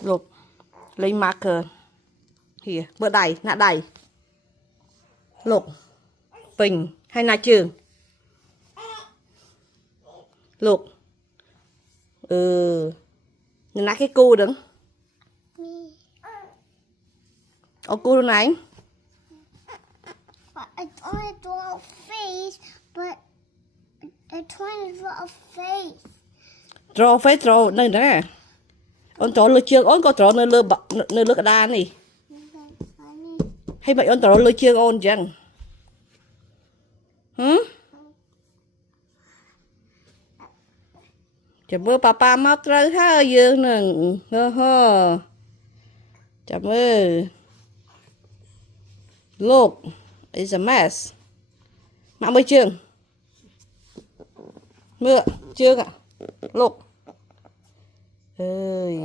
Lục lấy marker here bữa đầy nạ đầy Lục bình hay là trường Lục nên nãy cái cu đứng ô cu luôn này I want to draw a face, but I'm trying to draw a face. draw face draw nơi nè ôn trò lôi chương ôn có trò nơi lơ cái đa này hay vậy ôn trò lôi chương ôn chẳng chậm mơ papa móc ra ha dương nè hơ chậm mơ look it's a mess mà mới chương mưa chương ạ look ơi